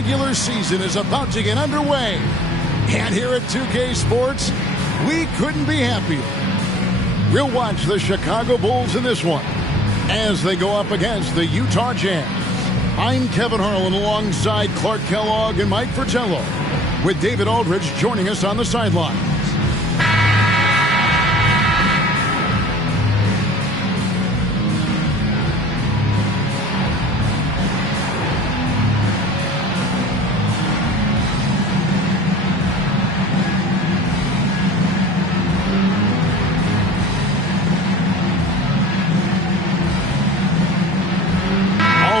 regular season is about to get underway. And here at 2K Sports, we couldn't be happier. We'll watch the Chicago Bulls in this one as they go up against the Utah Jazz. I'm Kevin Harlan alongside Clark Kellogg and Mike Fratello, with David Aldridge joining us on the sideline.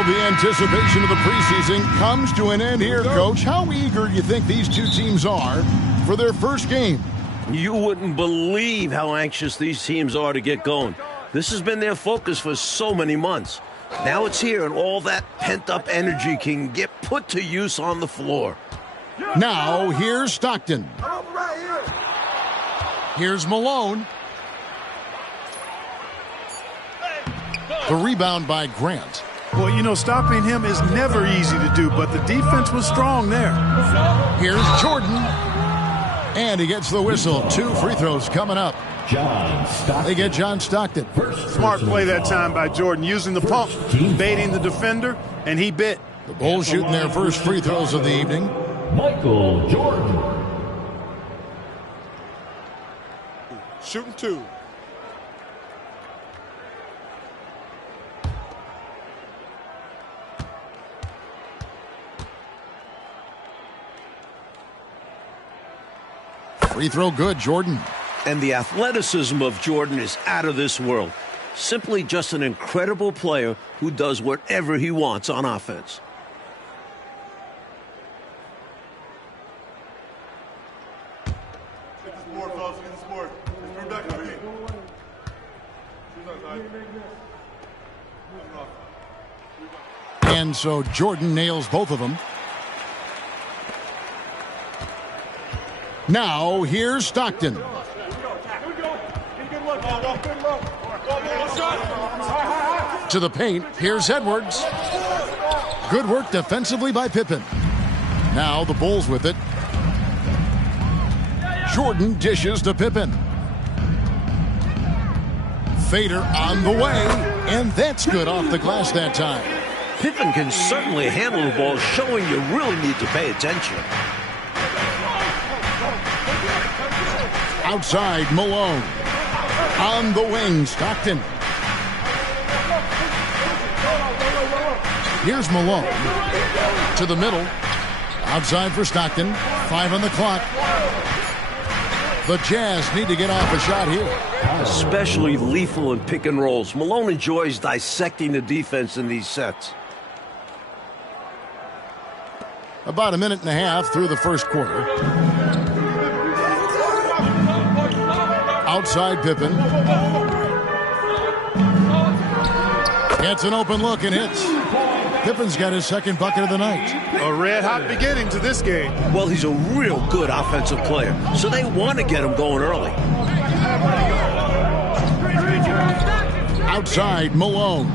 The anticipation of the preseason comes to an end here, Coach. How eager do you think these two teams are for their first game? You wouldn't believe how anxious these teams are to get going. This has been their focus for so many months. Now it's here, and all that pent-up energy can get put to use on the floor. Now, here's Stockton. Here's Malone. The rebound by Grant. Well, you know, stopping him is never easy to do, but the defense was strong there. Here's Jordan. And he gets the whistle. 2 free throws coming up. They get John Stockton. Smart play that time by Jordan, using the pump, baiting the defender, and he bit. The Bulls shooting their first free throws of the evening. Michael Jordan. Shooting 2. Free throw good, Jordan. And the athleticism of Jordan is out of this world. Simply just an incredible player who does whatever he wants on offense. And so Jordan nails both of them. Now, here's Stockton. To the paint, here's Edwards. Good work defensively by Pippen. Now the Bulls with it. Jordan dishes to Pippen. Fader on the way, and that's good off the glass that time. Pippen can certainly handle the ball, showing you really need to pay attention. Outside, Malone. On the wing, Stockton. Here's Malone. To the middle. Outside for Stockton. 5 on the clock. The Jazz need to get off a shot here. Especially lethal in pick and rolls. Malone enjoys dissecting the defense in these sets. About a minute and a half through the first quarter. Outside Pippen. Gets an open look and hits. Pippen's got his second bucket of the night. A red-hot beginning to this game. Well, he's a real good offensive player, so they want to get him going early. Outside, Malone.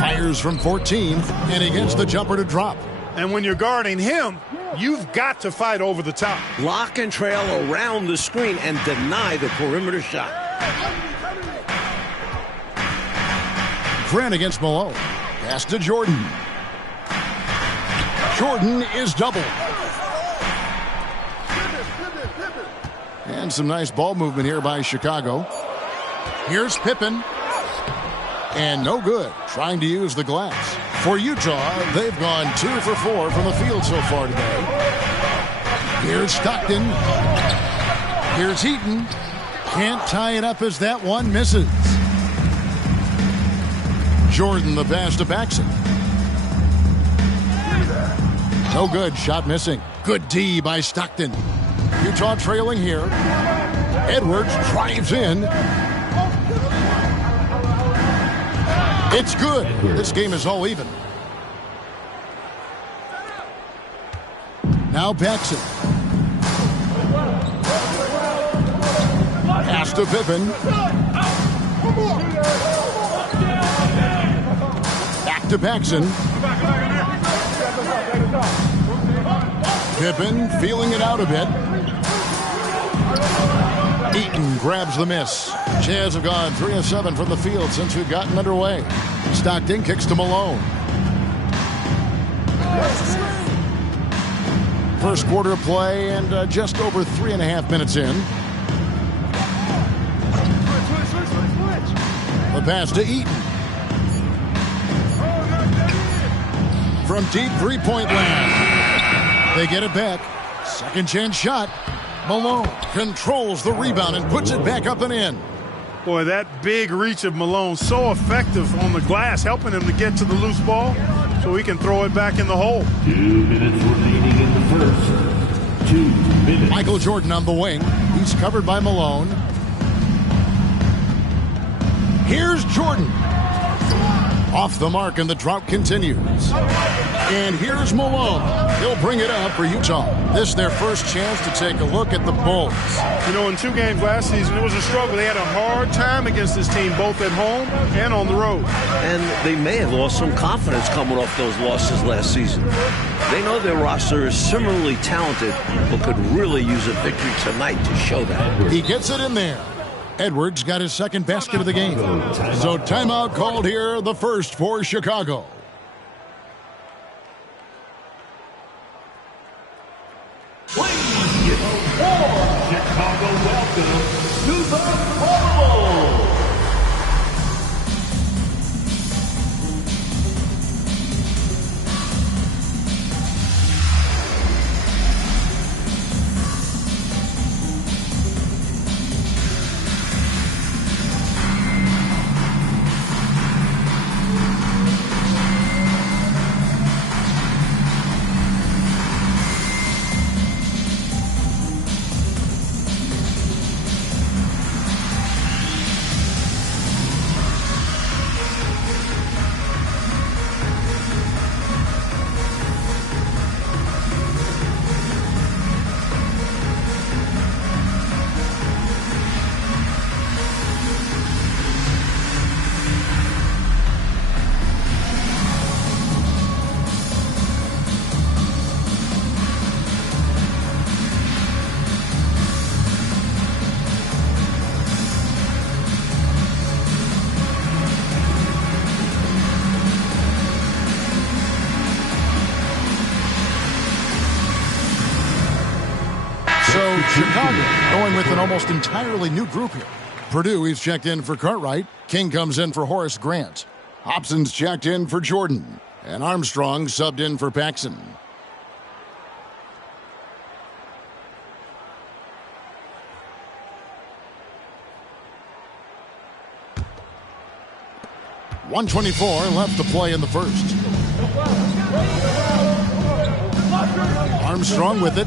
Fires from 14, and he gets the jumper to drop. And when you're guarding him, you've got to fight over the top. Lock and trail around the screen and deny the perimeter shot. Grant against Malone. Pass to Jordan. Jordan is doubled. And some nice ball movement here by Chicago. Here's Pippen. And no good, trying to use the glass. For Utah, they've gone 2 for 4 from the field so far today. Here's Stockton. Here's Heaton. Can't tie it up as that one misses. Jordan the pass to Paxson. No good, shot missing. Good D by Stockton. Utah trailing here. Edwards drives in. It's good. This game is all even. Now Paxson. Pass to Pippen. to Paxson. Pippen feeling it out a bit. Eaton grabs the miss. Jazz have gone 3 of 7 from the field since we've gotten underway. Stockton kicks to Malone. First quarter of play and just over 3.5 minutes in. The pass to Eaton. From deep three-point land. They get it back. Second chance shot. Malone controls the rebound and puts it back up and in. Boy, that big reach of Malone, so effective on the glass, helping him to get to the loose ball so he can throw it back in the hole. 2 minutes remaining in the first. 2 minutes. Michael Jordan on the wing. He's covered by Malone. Here's Jordan. Off the mark, and the drought continues. And here's Malone. He'll bring it up for Utah. This is their first chance to take a look at the Bulls. You know, in 2 games last season, it was a struggle. They had a hard time against this team, both at home and on the road. And they may have lost some confidence coming off those losses last season. They know their roster is similarly talented, but could really use a victory tonight to show that. He gets it in there. Edwards got his second basket of the game. So timeout called here, the first for Chicago. Please give a warm Chicago welcome to the Bulls. Chicago going with an almost entirely new group here. Purdue, he's checked in for Cartwright. King comes in for Horace Grant. Hobson's checked in for Jordan. And Armstrong subbed in for Paxson. .124 left to play in the first. Armstrong with it.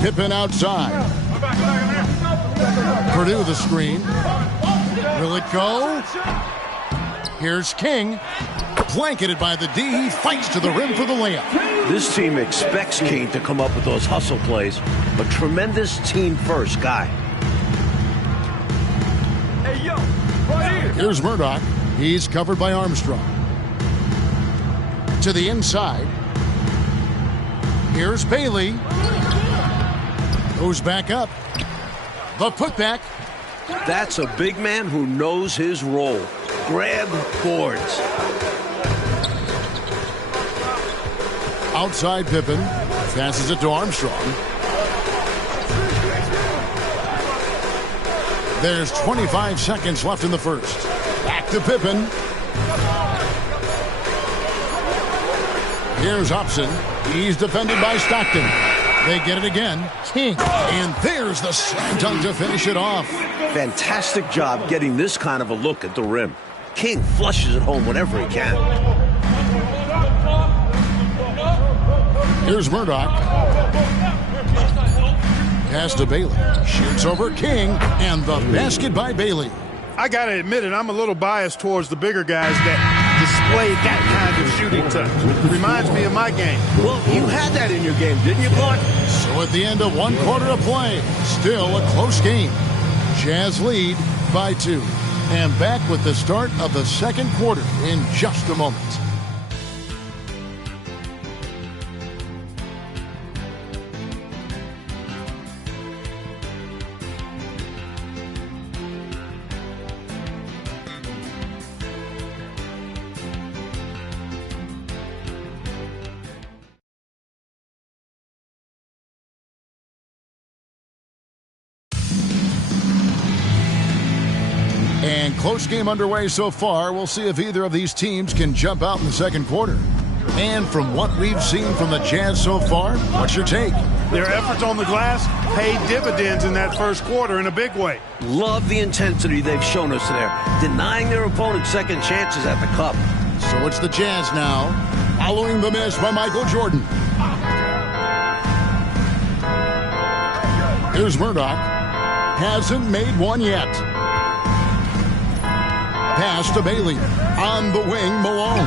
Pippen outside. Purdue the screen. Will it go? Here's King. Blanketed by the D. He fights to the rim for the layup. This team expects King to come up with those hustle plays. A tremendous team-first guy. Hey, yo, right here. Here's Murdoch. He's covered by Armstrong. To the inside. Here's Bailey. Goes back up. The putback. That's a big man who knows his role. Grab boards. Outside Pippen. Passes it to Armstrong. There's 25 seconds left in the first. Back to Pippen. Here's Hobson. He's defended by Stockton. They get it again. King. And there's the slam dunk to finish it off. Fantastic job getting this kind of a look at the rim. King flushes it home whenever he can. Here's Murdoch. Pass to Bailey. Shoots over King. And the basket by Bailey. I got to admit it, I'm a little biased towards the bigger guys that display that kind of shooting touch. Reminds me of my game. Well, you had that in your game, didn't you, Clark? So at the end of one quarter of play, still a close game. Jazz lead by 2. And back with the start of the second quarter in just a moment. And close game underway so far. We'll see if either of these teams can jump out in the second quarter. And from what we've seen from the Jazz so far, what's your take? Their efforts on the glass paid dividends in that first quarter in a big way. Love the intensity they've shown us there, denying their opponents second chances at the cup. So it's the Jazz now, following the miss by Michael Jordan. Here's Murdoch. Hasn't made one yet. Pass to Bailey. On the wing, Malone.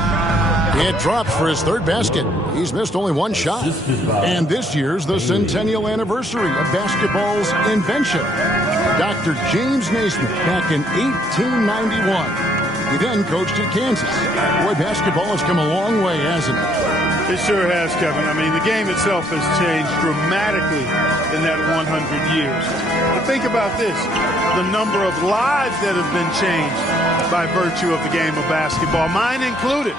It drops for his third basket. He's missed only one shot. And this year's the centennial anniversary of basketball's invention. Dr. James Naismith back in 1891. He then coached at Kansas. Boy, basketball has come a long way, hasn't it? It sure has, Kevin. I mean, the game itself has changed dramatically in that 100 years. But think about this. The number of lives that have been changed by virtue of the game of basketball, mine included.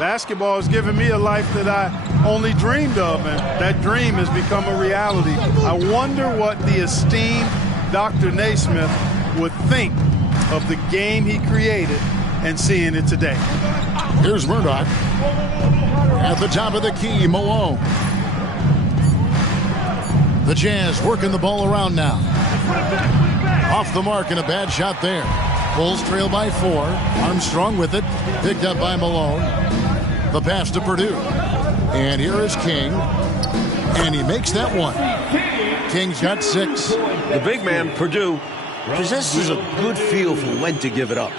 Basketball has given me a life that I only dreamed of, and that dream has become a reality. I wonder what the esteemed Dr. Naismith would think of the game he created and seeing it today. Here's Murdoch. At the top of the key, Malone. The Jazz working the ball around now. Off the mark and a bad shot there. Bulls trail by 4. Armstrong with it. Picked up by Malone. The pass to Purdue. And here is King. And he makes that one. King's got 6. The big man, Purdue, possesses a good feel for when to give it up.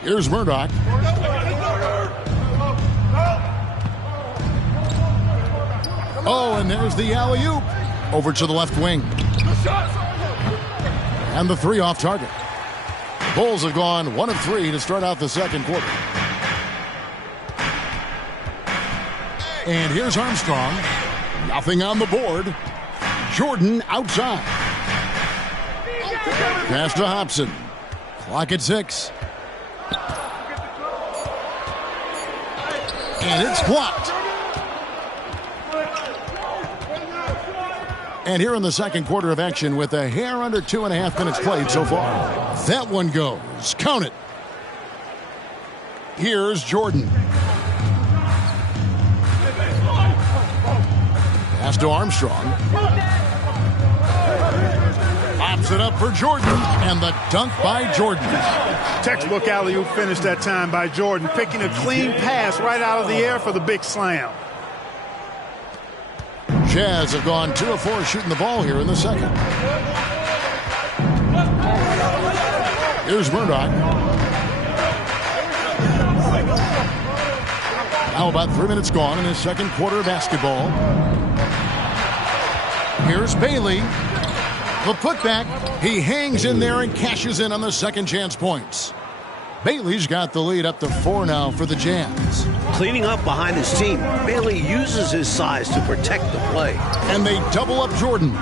Here's Murdoch. Oh, and there's the alley-oop. Over to the left wing. And the 3 off target. Bulls have gone 1 of 3 to start out the second quarter. And here's Armstrong. Nothing on the board. Jordan outside. Pass to Hobson. Clock at 6. And it's blocked. And here in the second quarter of action with a hair under 2.5 minutes played so far. That one goes. Count it. Here's Jordan. Pass to Armstrong. Pops it up for Jordan. And the dunk by Jordan. Textbook alley-oop finish that time by Jordan, picking a clean pass right out of the air for the big slam. Jazz have gone 2 of 4 shooting the ball here in the second. Here's Murdoch. Now about 3 minutes gone in his second quarter of basketball. Here's Bailey. The putback. He hangs in there and cashes in on the second chance points. Bailey's got the lead up to 4 now for the Jazz. Cleaning up behind his team, Bailey uses his size to protect the play. And they double up Jordan.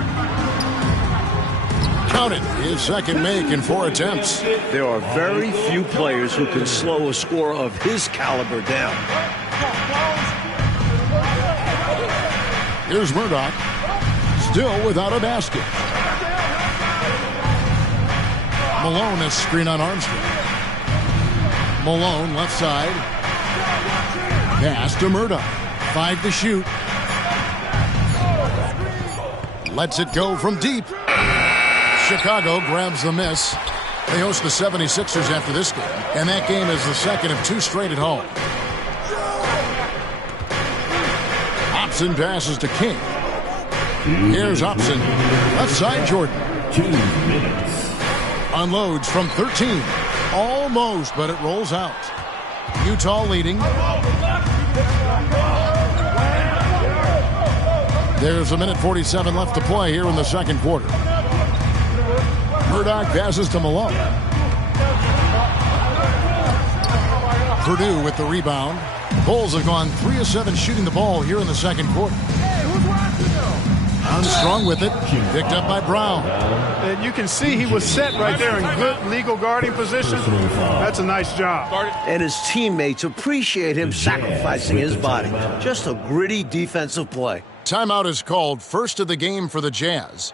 Count it, his second make in 4 attempts. There are very few players who can slow a scorer of his caliber down. Here's Murdoch, still without a basket. Malone has screen on Armstrong. Malone left side. Pass to Murdoch. 5 to shoot. Lets it go from deep. Chicago grabs the miss. They host the 76ers after this game, and that game is the second of 2 straight at home. Hobson passes to King. Here's Hobson. Left side, Jordan. 2 minutes. Unloads from 13. Almost, but it rolls out. Utah leading. There's 1:47 left to play here in the second quarter. Murdoch passes to Malone. Purdue with the rebound. Bulls have gone 3 of 7 shooting the ball here in the second quarter. Armstrong with it. Picked up by Brown. And you can see he was set right there in good legal guarding position. That's a nice job. And his teammates appreciate him sacrificing his body. Just a gritty defensive play. Timeout is called, first of the game for the Jazz.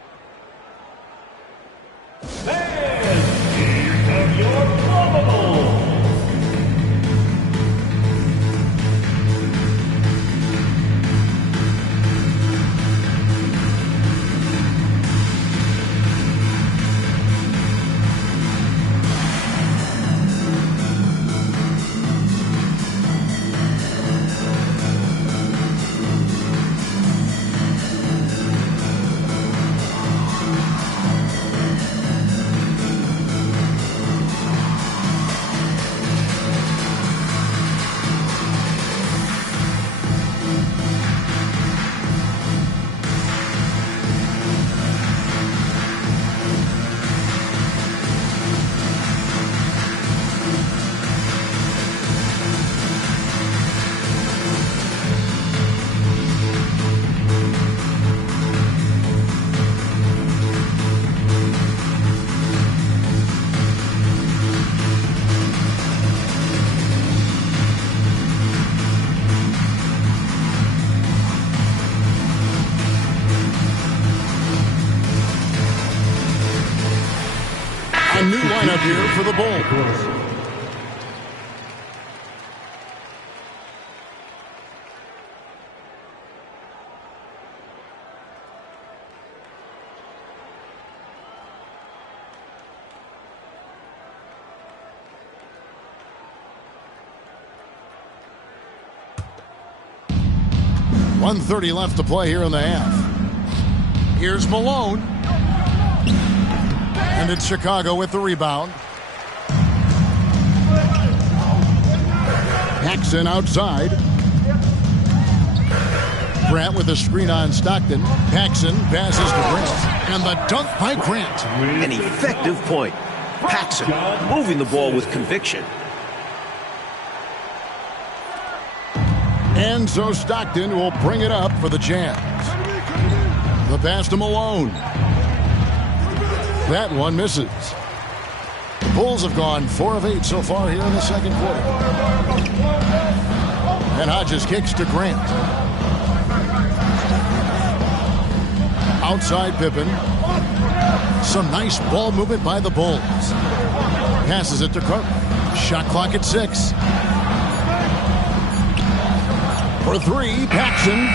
A new lineup here for the Bulls. .130 left to play here in the half. Here's Malone. And it's Chicago with the rebound. Paxson outside. Grant with a screen on Stockton. Paxson passes to Grant. And the dunk by Grant. An effective point. Paxson moving the ball with conviction. And so Stockton will bring it up for the Jazz. The pass to Malone. That one misses. The Bulls have gone 4 of 8 so far here in the second quarter. And Hodges kicks to Grant. Outside Pippen. Some nice ball movement by the Bulls. Passes it to Carter. Shot clock at 6. For 3, Paxson.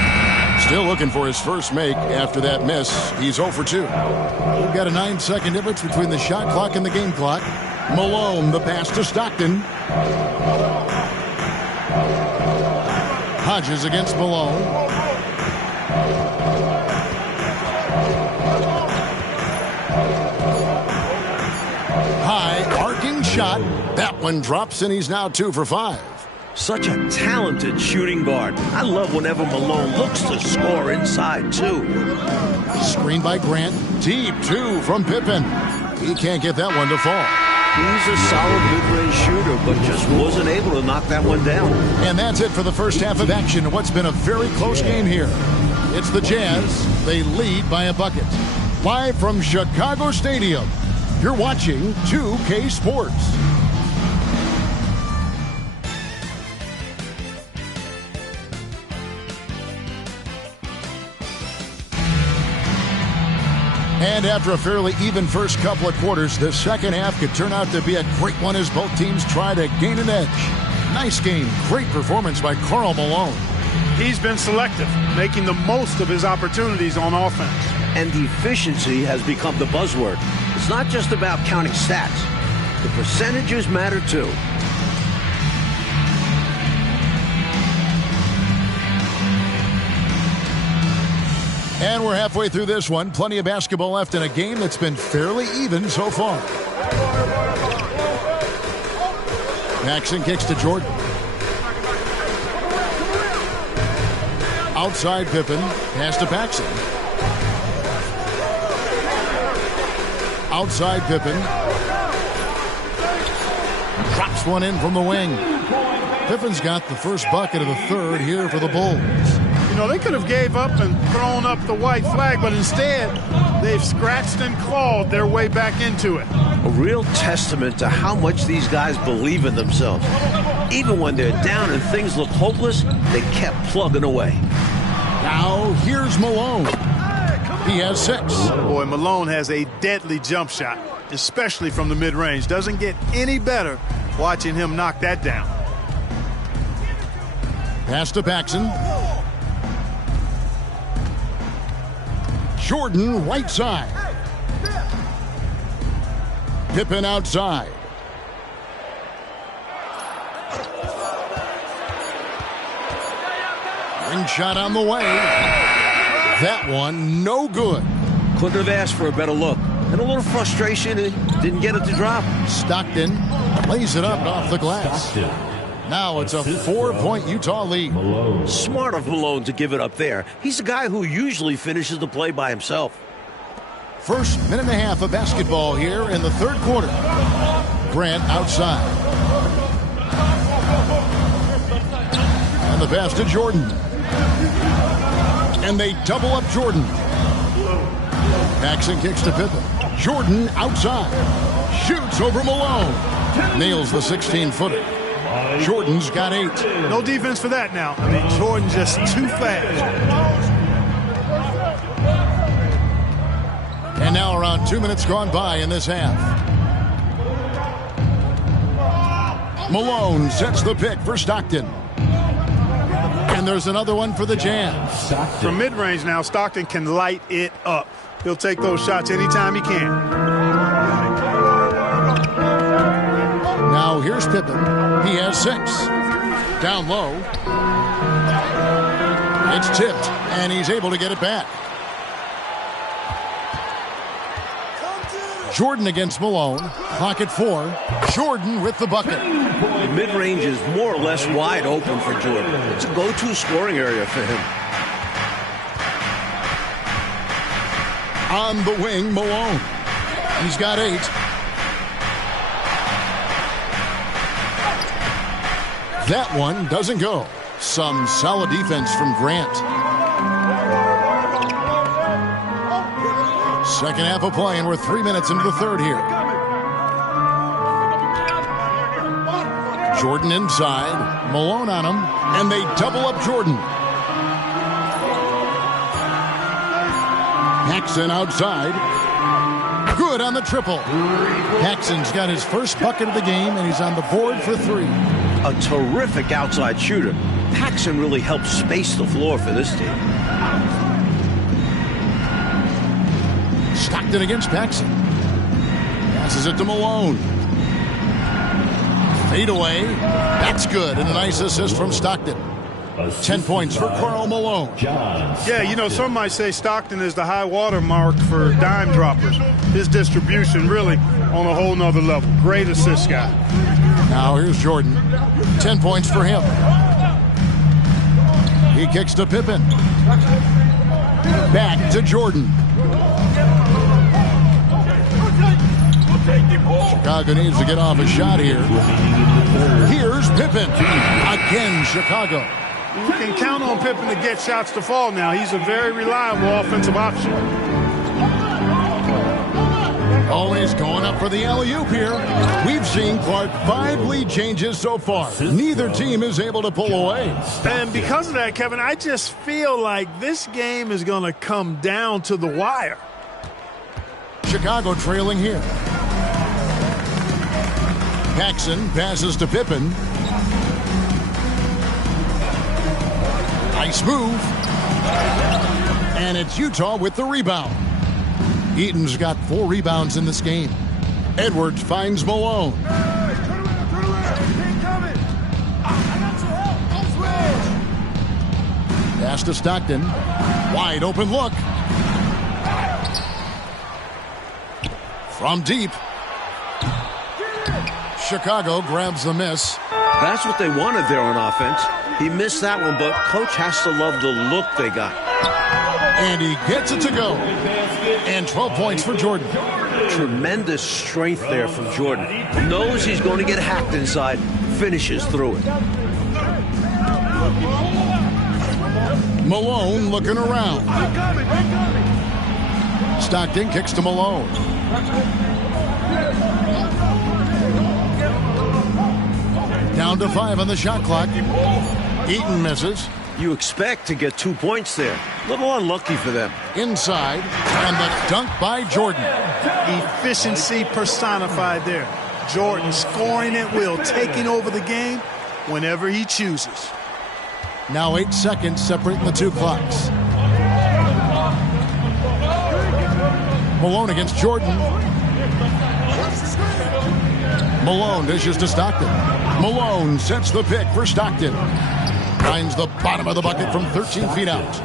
Still looking for his first make after that miss. He's 0 for 2. We've got a 9-second difference between the shot clock and the game clock. Malone, the pass to Stockton. Hodges against Malone. High, arcing shot. That one drops, and he's now 2 for 5. Such a talented shooting guard. I love whenever Malone looks to score inside, too. Screen by Grant. Deep 2 from Pippen. He can't get that one to fall. He's a solid mid-range shooter, but just wasn't able to knock that one down. And that's it for the first half of action in what's been a very close game here. It's the Jazz. They lead by a bucket. Live from Chicago Stadium, you're watching 2K Sports. And after a fairly even first couple of quarters, the second half could turn out to be a great one as both teams try to gain an edge. Nice game. Great performance by Karl Malone. He's been selective, making the most of his opportunities on offense. And efficiency has become the buzzword. It's not just about counting stats. The percentages matter, too. And we're halfway through this one. Plenty of basketball left in a game that's been fairly even so far. Paxson kicks to Jordan. Outside Pippen. Pass to Paxson. outside Pippen. Drops one in from the wing. Pippen's got the first bucket of the third here for the Bulls. You know, they could have gave up and thrown up the white flag, but instead they've scratched and clawed their way back into it. A real testament to how much these guys believe in themselves. Even when they're down and things look hopeless, they kept plugging away. Now here's Malone. He has 6. Boy, Malone has a deadly jump shot, especially from the mid-range. Doesn't get any better watching him knock that down. Pass to Paxson. Jordan right side. Pippen outside. Ring shot on the way. That one no good. Couldn't have asked for a better look. And a little frustration, didn't get it to drop. Stockton lays it up off the glass. Now it's a 4-point Utah lead. Smart of Malone to give it up there. He's a guy who usually finishes the play by himself. First minute and a half of basketball here in the third quarter. Grant outside. And the pass to Jordan. And they double up Jordan. Paxson kicks to Pippen. Jordan outside. Shoots over Malone. Nails the 16-footer. Jordan's got 8. No defense for that now. I mean, Jordan just too fast. And now around 2 minutes gone by in this half. Malone sets the pick for Stockton. And there's another one for the Jazz. From mid-range now, Stockton can light it up. He'll take those shots anytime he can. Now here's Pippen. He has 6. Down low. It's tipped, and he's able to get it back. Jordan against Malone. Pocket 4. Jordan with the bucket. The mid-range is more or less wide open for Jordan. It's a go-to scoring area for him. On the wing, Malone. He's got 8. That one doesn't go. Some solid defense from Grant. Second half of play, and we're 3 minutes into the third here. Jordan inside. Malone on him. And they double up Jordan. Paxson outside. Good on the triple. Paxson's got his first bucket of the game, and he's on the board for 3. A terrific outside shooter. Paxson really helps space the floor for this team. Stockton against Paxson. Passes it to Malone. Fade away. That's good. And a nice assist from Stockton. 10 points for Karl Malone. Yeah, you know, some might say Stockton is the high water mark for dime droppers. His distribution really on a whole nother level. Great assist guy. Now here's Jordan. 10 points for him. He kicks to Pippen. Back to Jordan. Chicago needs to get off a shot here. Here's Pippen. Again, Chicago. You can count on Pippen to get shots to fall now. He's a very reliable offensive option. Always going up for the alley-oop here. We've seen Clark 5 lead changes so far. Neither team is able to pull away. And because of that, Kevin, I just feel like this game is going to come down to the wire. Chicago trailing here. Paxson passes to Pippen. Nice move. And it's Utah with the rebound. Eaton's got 4 rebounds in this game. Edwards finds Malone. Pass to Stockton. Wide open look. From deep. Chicago grabs the miss. That's what they wanted there on offense. He missed that one, but coach has to love the look they got. And he gets it to go. And 12 points for Jordan. tremendous strength there from Jordan. Knows he's going to get hacked inside, finishes through it. Malone looking around. Stockton kicks to Malone. Down to 5 on the shot clock. Eaton misses. You expect to get 2 points there. A little unlucky for them. Inside, and the dunk by Jordan. Efficiency personified there. Jordan scoring at will, taking over the game whenever he chooses. Now 8 seconds separating the two clocks. Malone against Jordan. Malone dishes to Stockton. Malone sets the pick for Stockton. Finds the bottom of the bucket from 13 feet out.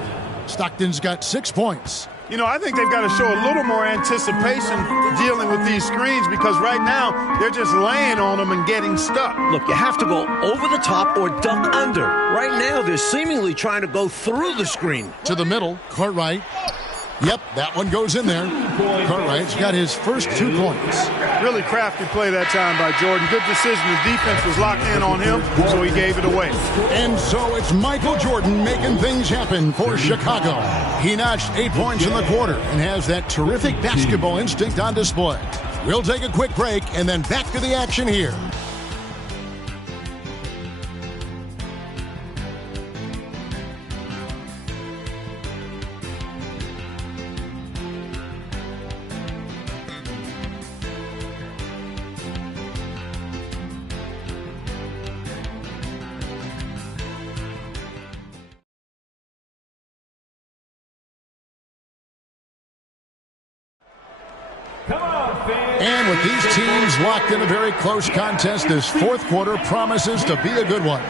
Stockton's got 6 points. You know, I think they've got to show a little more anticipation dealing with these screens because right now they're just laying on them and getting stuck. Look, you have to go over the top or duck under. Right now, they're seemingly trying to go through the screen. To the middle, Cartwright. Yep, that one goes in there. Cartwright's got his first 2 points. Really crafty play that time by Jordan. Good decision. The defense was locked in on him, so he gave it away. And so it's Michael Jordan making things happen for Chicago. He notched 8 points in the quarter and has that terrific basketball instinct on display. We'll take a quick break and then back to the action here. And with these teams locked in a very close contest, this fourth quarter promises to be a good one.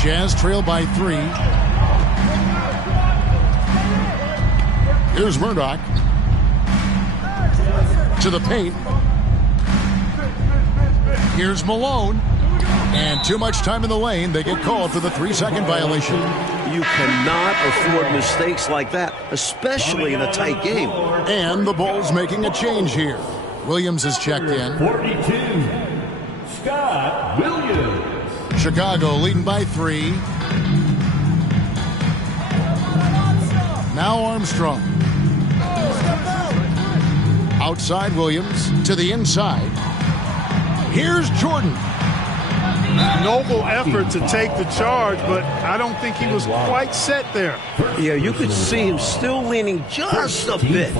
Jazz trail by 3. Here's Murdoch. To the paint. Here's Malone. And too much time in the lane. They get called for the 3-second violation. You cannot afford mistakes like that, especially in a tight game. And the Bulls making a change here. Williams is checked in. 42, Scott Williams. Chicago leading by 3. Now Armstrong. Outside Williams to the inside. Here's Jordan. Noble effort to take the charge, but I don't think he was quite set there. Yeah, you could see him still leaning just a bit.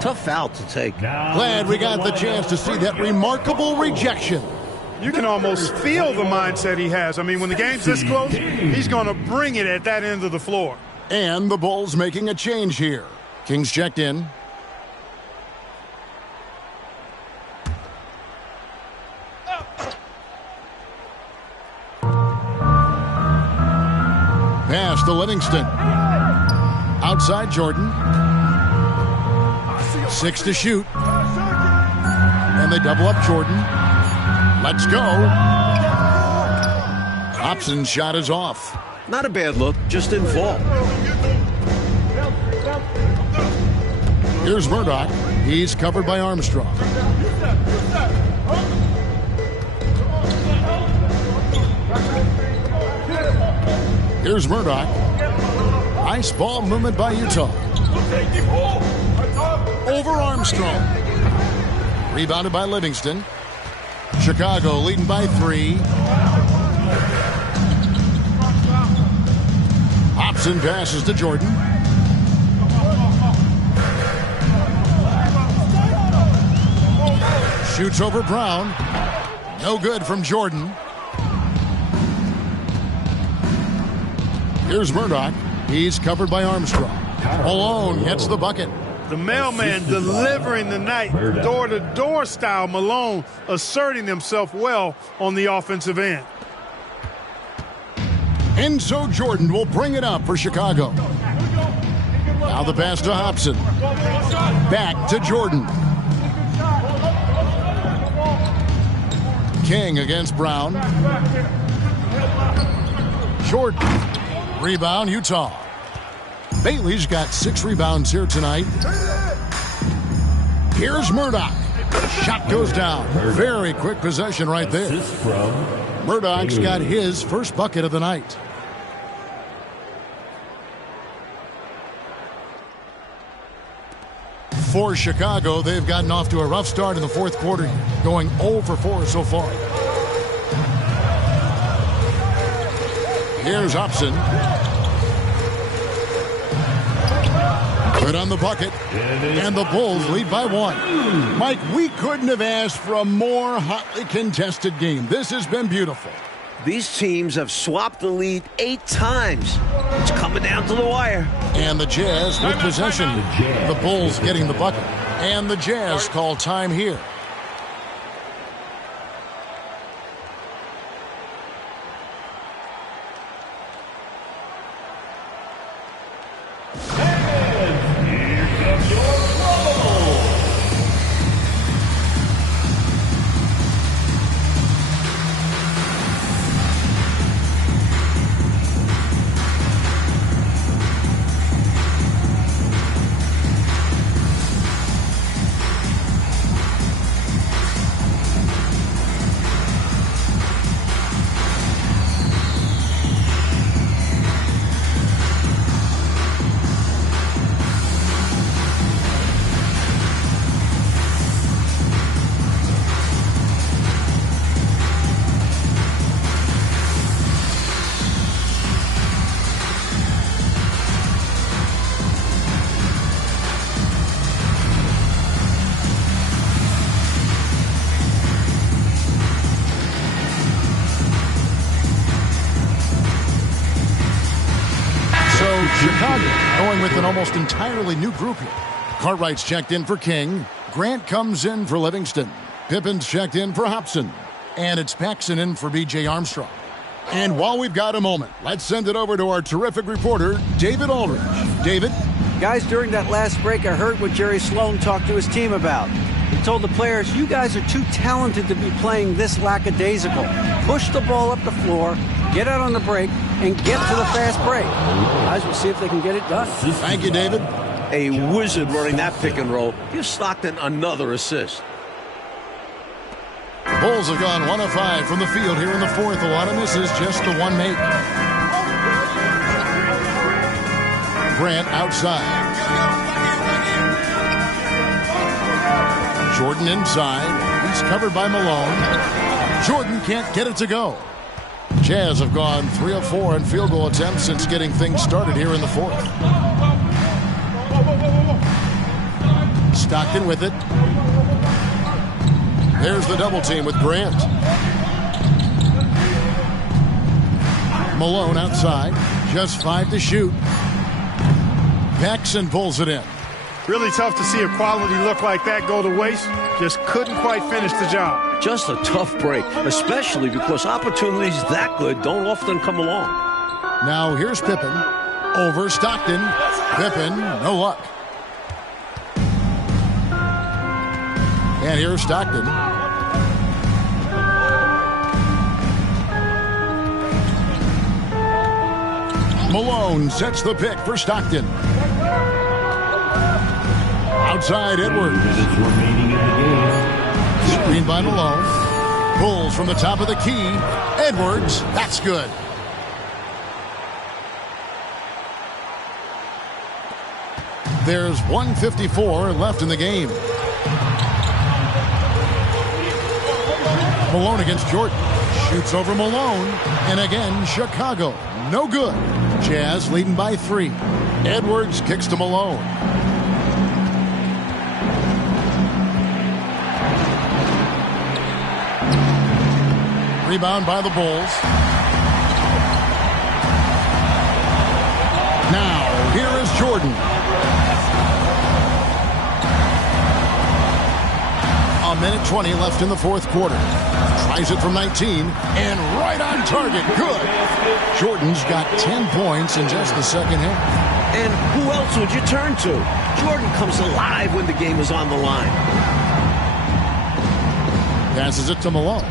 Tough foul to take. Glad we got the chance to see that remarkable rejection. You can almost feel the mindset he has. I mean, when the game's this close, he's going to bring it at that end of the floor. And the Bulls making a change here. Kings checked in. Pass to Livingston. Outside Jordan. 6 to shoot. And they double up Jordan. Let's go. Hobson's shot is off. Not a bad look, just didn't fall. Here's Murdoch. He's covered by Armstrong. Here's Murdoch. Nice ball movement by Utah. Over Armstrong. Rebounded by Livingston. Chicago leading by 3. Hobson passes to Jordan. Shoots over Brown. No good from Jordan. Here's Murdoch. He's covered by Armstrong. Malone gets the bucket. The mailman delivering the night, door-to-door style. Malone asserting himself well on the offensive end. Enzo Jordan will bring it up for Chicago. Now the pass to Hobson. Back to Jordan. King against Brown. Jordan. Rebound, Utah. Bailey's got 6 rebounds here tonight. Here's Murdoch. Shot goes down. Very quick possession right there. Murdoch's got his first bucket of the night. For Chicago, they've gotten off to a rough start in the fourth quarter, going 0 for 4 so far. Here's Hobson. Good on the bucket, and the Bulls lead by 1. Mike, we couldn't have asked for a more hotly contested game. This has been beautiful. These teams have swapped the lead 8 times. It's coming down to the wire. And the Jazz with possession. The Bulls getting the bucket. And the Jazz call time here. Chicago going with an almost entirely new group here. Cartwright's checked in for King. Grant comes in for Livingston. Pippen's checked in for Hobson. And it's Paxson in for B.J. Armstrong. And while we've got a moment, let's send it over to our terrific reporter, David Aldridge. David? Guys, during that last break, I heard what Jerry Sloan talked to his team about. He told the players, you guys are too talented to be playing this lackadaisical. Push the ball up the floor, get out on the break, and get to the fast break. Guys, we'll see if they can get it done. Thank you, David. A wizard running that pick and roll. Give Stockton another assist. The Bulls have gone 1 of 5 from the field here in the fourth. A lot of misses, just the one make. Grant outside. Jordan inside. He's covered by Malone. Jordan can't get it to go. Jazz have gone 3 of 4 in field goal attempts since getting things started here in the fourth. Stockton with it. There's the double team with Grant. Malone outside. Just 5 to shoot. Paxson pulls it in. Really tough to see a quality look like that go to waste. Just couldn't quite finish the job. Just a tough break, especially because opportunities that good don't often come along. Now here's Pippen. Over Stockton. Pippen, no luck. And here's Stockton. Malone sets the pick for Stockton. Outside Edwards. Screen by Malone. Pulls from the top of the key. Edwards, that's good. There's 1:54 left in the game. Malone against Jordan. Shoots over Malone. And again, Chicago. No good. Jazz leading by 3. Edwards kicks to Malone. Rebound by the Bulls. Now, here is Jordan. A minute 20 left in the fourth quarter. Tries it from 19, and right on target. Good. Jordan's got 10 points in just the second half. And who else would you turn to? Jordan comes alive when the game is on the line. Passes it to Malone.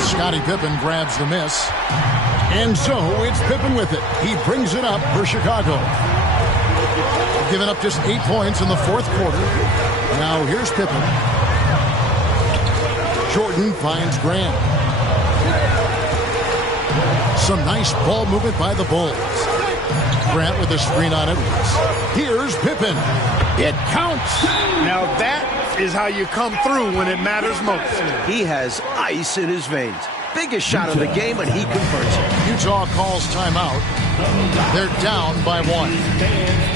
Scottie Pippen grabs the miss. And so it's Pippen with it. He brings it up for Chicago. Giving up just 8 points in the fourth quarter. Now here's Pippen. Jordan finds Grant. Some nice ball movement by the Bulls. Grant with a screen on Edwards. Here's Pippen. It counts. Now that is how you come through when it matters most. He has ice in his veins. Biggest shot of the game, and he converts it. Utah calls timeout. They're down by 1.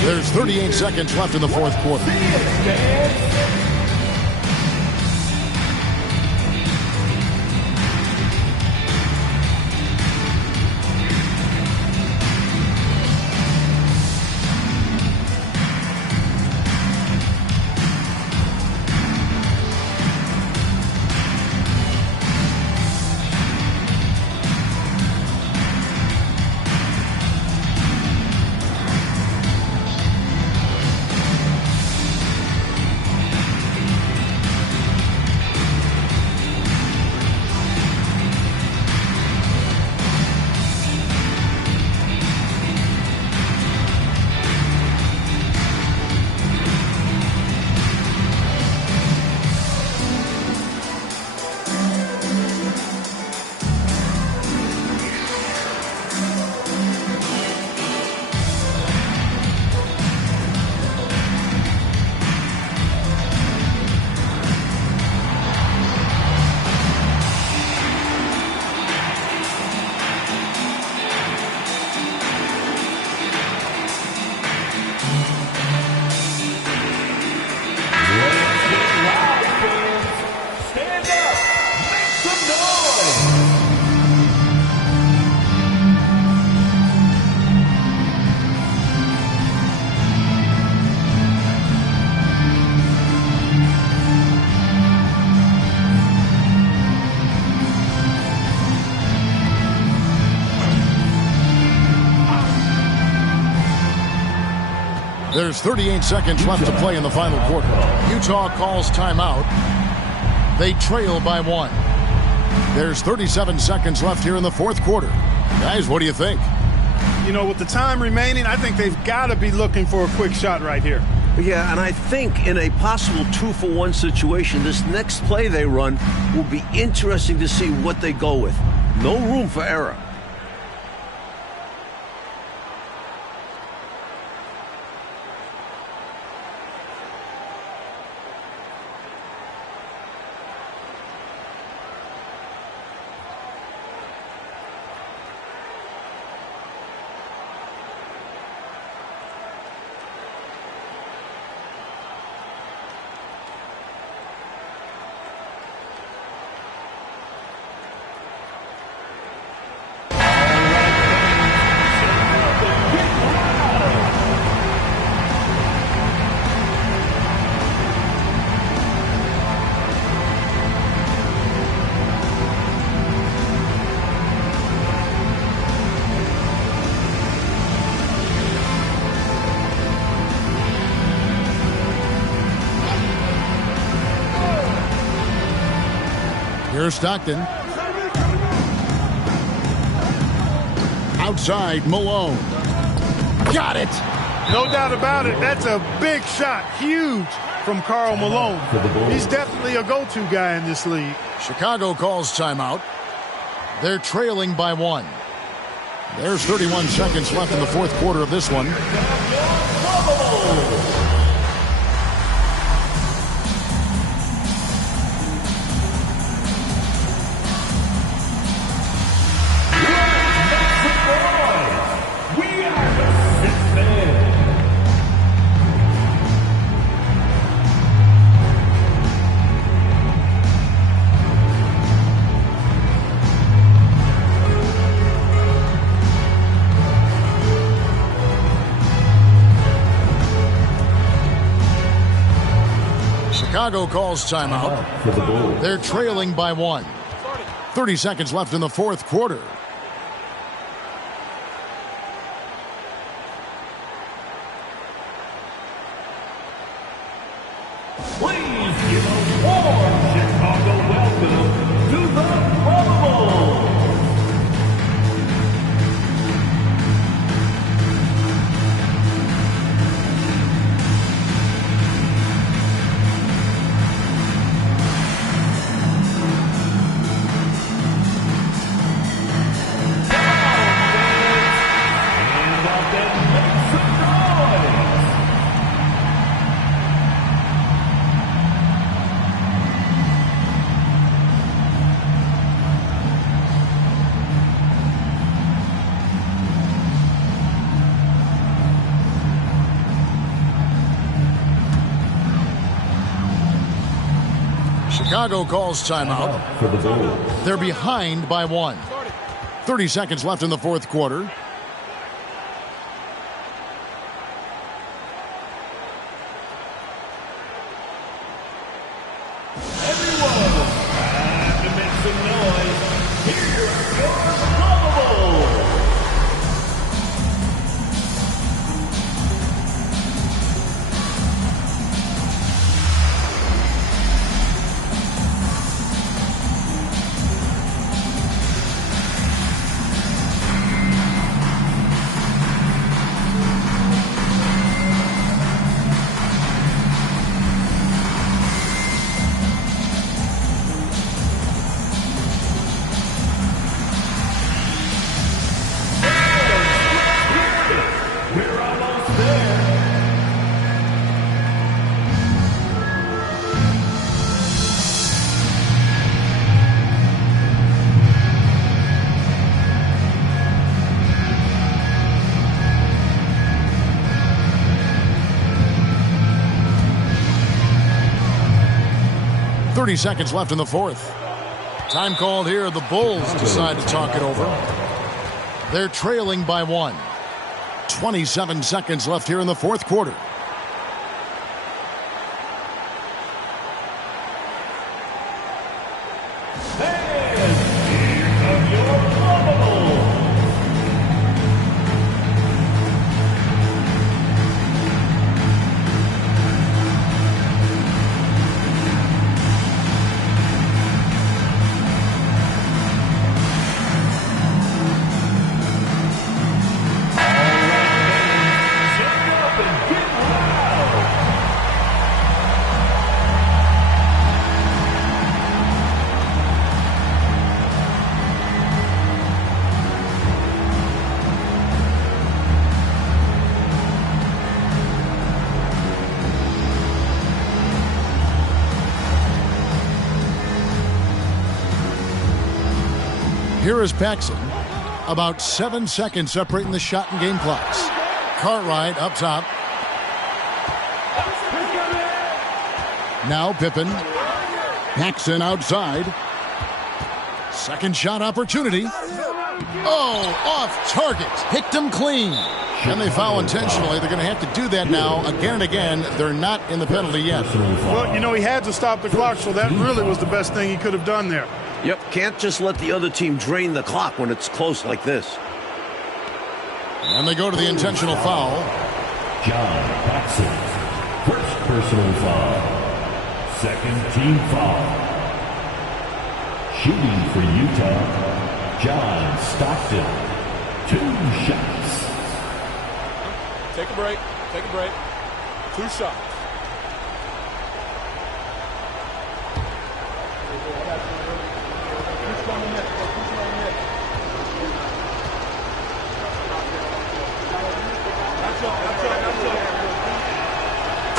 There's 38 seconds left in the fourth quarter. There's 38 seconds left to play in the final quarter. Utah calls timeout. They trail by 1. There's 37 seconds left here in the fourth quarter. Guys, what do you think? You know, with the time remaining, I think they've got to be looking for a quick shot right here. Yeah, and I think in a possible 2-for-1 situation, this next play they run will be interesting to see what they go with. No room for error. Here's Stockton. Outside, Malone. Got it! No doubt about it. That's a big shot. Huge from Karl Malone. He's definitely a go-to guy in this league. Chicago calls timeout. They're trailing by 1. There's 31 seconds left in the fourth quarter of this one. Chicago calls timeout. They're trailing by 1. 30 seconds left in the fourth quarter. Please give a warm Chicago welcome to the Probables. Chicago calls timeout. For the Bulls. They're behind by 1. 30 seconds left in the fourth quarter. We're almost there. 30 seconds left in the fourth. Time called here. The Bulls decide to talk it over. They're trailing by 1. 27 seconds left here in the fourth quarter. Here is Paxson. About 7 seconds separating the shot and game clocks. Cartwright up top. Now Pippen. Paxson outside. Second shot opportunity. Oh, off target. Picked him clean. And they foul intentionally. They're going to have to do that now again and again. They're not in the penalty yet. Well, you know, he had to stop the clock, so that really was the best thing he could have done there. Yep, can't just let the other team drain the clock when it's close like this. And they go to the intentional foul. John Paxson, first personal foul. Second team foul. Shooting for Utah, John Stockton. 2 shots. Take a break. Take a break. 2 shots.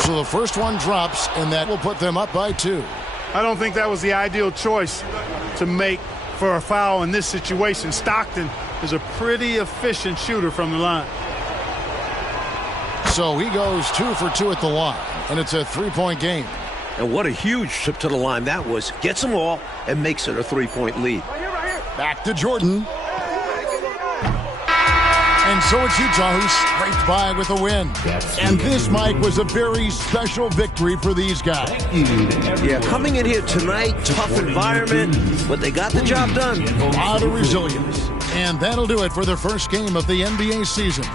So the first one drops, and that will put them up by 2. I don't think that was the ideal choice to make for a foul in this situation. Stockton is a pretty efficient shooter from the line. So he goes 2 for 2 at the line, and it's a 3-point game. And what a huge trip to the line that was. Gets them all and makes it a 3-point lead. Back to Jordan. And so it's Utah who scraped by with a win. And this, Mike, was a very special victory for these guys. Yeah, coming in here tonight, tough environment, but they got the job done. A lot of resilience. And that'll do it for the first game of the NBA season.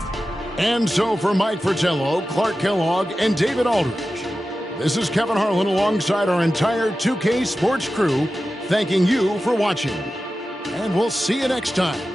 And so for Mike Fratello, Clark Kellogg, and David Aldridge, this is Kevin Harlan alongside our entire 2K Sports crew, thanking you for watching. And we'll see you next time.